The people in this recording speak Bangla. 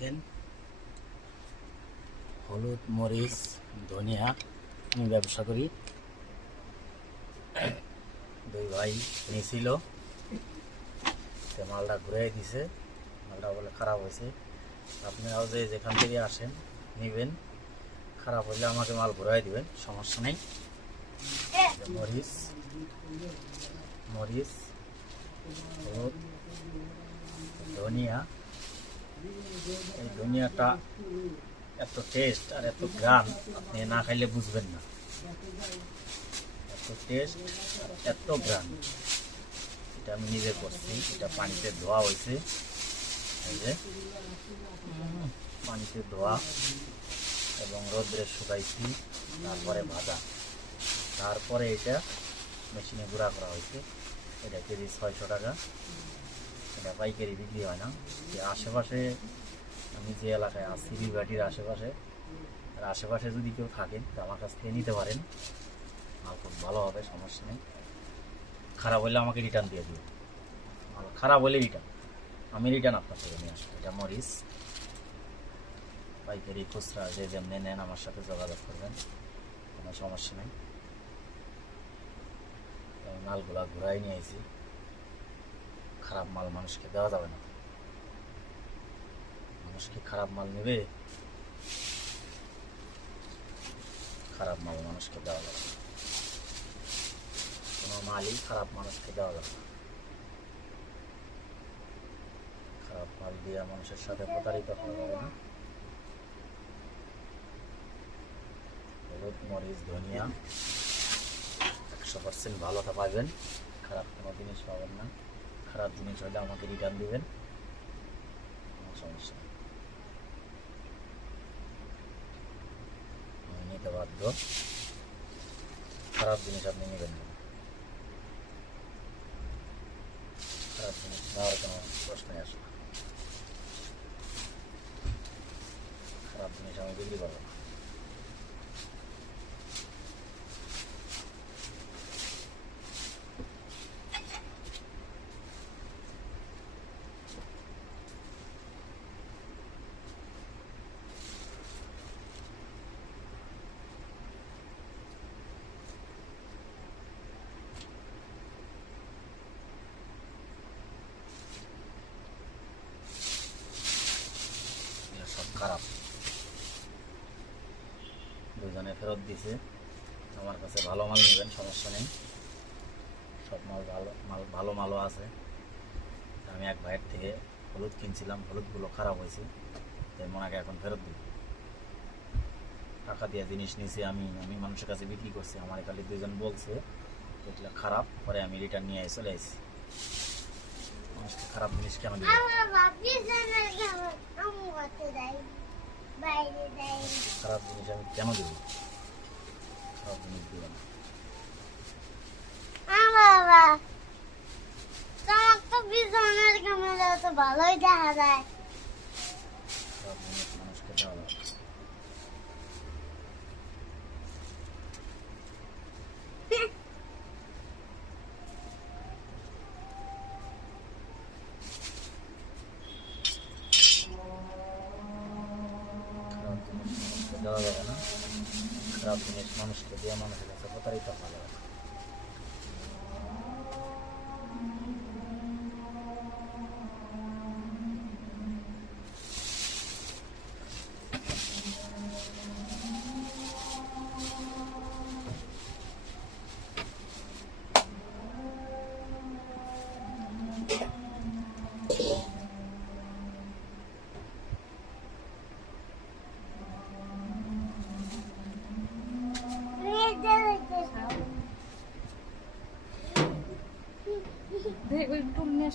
দেখেন হলুদ, মরিচ, ধনিয়া আমি ব্যবসা করি। দুই ভাই নিয়েছিল, মালটা ঘুরাই দিছে। মালটা বলে খারাপ হয়েছে। আপনারাও যে যেখান থেকে আসেন নেবেন, খারাপ হলে আমাকে মাল ঘুরাই দিবেন, সমস্যা নেই। মরিচ মরিচ হলুদ, ধনিয়া। এই ধনিয়াটা এত টেস্ট আর এত গ্রাম, আপনি না খাইলে বুঝবেন না। এত টেস্ট আর এত গ্রাম। এটা আমি নিজে করছি। এটা পানিতে ধোয়া হয়েছে, এই যে পানিতে ধোয়া এবং রোদ্রে শুকাইছি, তারপরে ভাজা, তারপরে এটা মেশিনে গুঁড়া করা হয়েছে। এটা কেজি 600 টাকা। এটা পাইকারি বিক্রি হয় না। যে আশেপাশে, আমি যে এলাকায় আছি বিবাটির আশেপাশে, আর আশেপাশে যদি কেউ থাকেন তো আমার কাছ থেকে নিতে পারেন। মাল খুব ভালো হবে, সমস্যা নেই। খারাপ হলে আমাকে রিটার্ন দিয়ে দিও। মাল খারাপ হলে রিটার্ন, আমি রিটার্ন আপনার থেকে নিয়ে আসবো। এটা মরিচ পাইকারি, খুচরা যে যেমনি নেন আমার সাথে যোগাযোগ করবেন, কোনো সমস্যা নেই। মালগুলা ঘুরাই নিয়ে আইছি। খারাপ মাল মানুষকে দেওয়া যাবে না। মানুষ কি খারাপ মাল নেবে? খারাপ মাল মানুষকে দেওয়া যাবে না। কোনো মালই খারাপ মানুষকে দেওয়া যাবে না। খারাপ মাল দিয়ে মানুষের সাথে প্রতারিত করা যাবে না। হলুদ, মরিচ, ধনিয়া 100% ভালোটা পাবেন, খারাপ কোনো জিনিস পাবেন না। খারাপ জিনিস হলে আমাকে রিটার্ন দিবেন, কোনো সমস্যা নেই। আমি নিতে বাধ্য। খারাপ জিনিস আপনি নেবেন না। খারাপ জিনিস নেওয়ার কোনো প্রশ্নই আসে না। খারাপ জিনিস আমি বিক্রি করবো না। সব খারাপ। দুজনে ফেরত দিছে। আমার কাছে ভালো মাল নেবেন, সমস্যা নেই। সব মাল ভালো মালও আছে। আমি এক ভাইয়ের থেকে হলুদ কিনছিলাম, হলুদগুলো খারাপ হয়েছে, তাই ওনাকে এখন ফেরত দিই। টাকা দিয়ে জিনিস নিয়েছি, আমি মানুষের কাছে বিক্রি করছি। আমার খালি দুজন বলছে এগুলো খারাপ, পরে আমি রিটার্ন নিয়ে চলে আসছি। মানুষকে খারাপ জিনিস কেন দিবে? খারাপ জিনিস আমি কেন দেবো? খারাপ জিনিস দিবে না। ভালোই দেখা যায়। খারাপ জিনিস মানুষকে দেওয়া যাবে না। খারাপ জিনিস মানুষকে দেওয়া যাবে না। খারাপ জিনিস মানুষকে দিয়ে মানুষের কাছে প্রতারিত হওয়া যাবে না। ওই টুল নিয়ে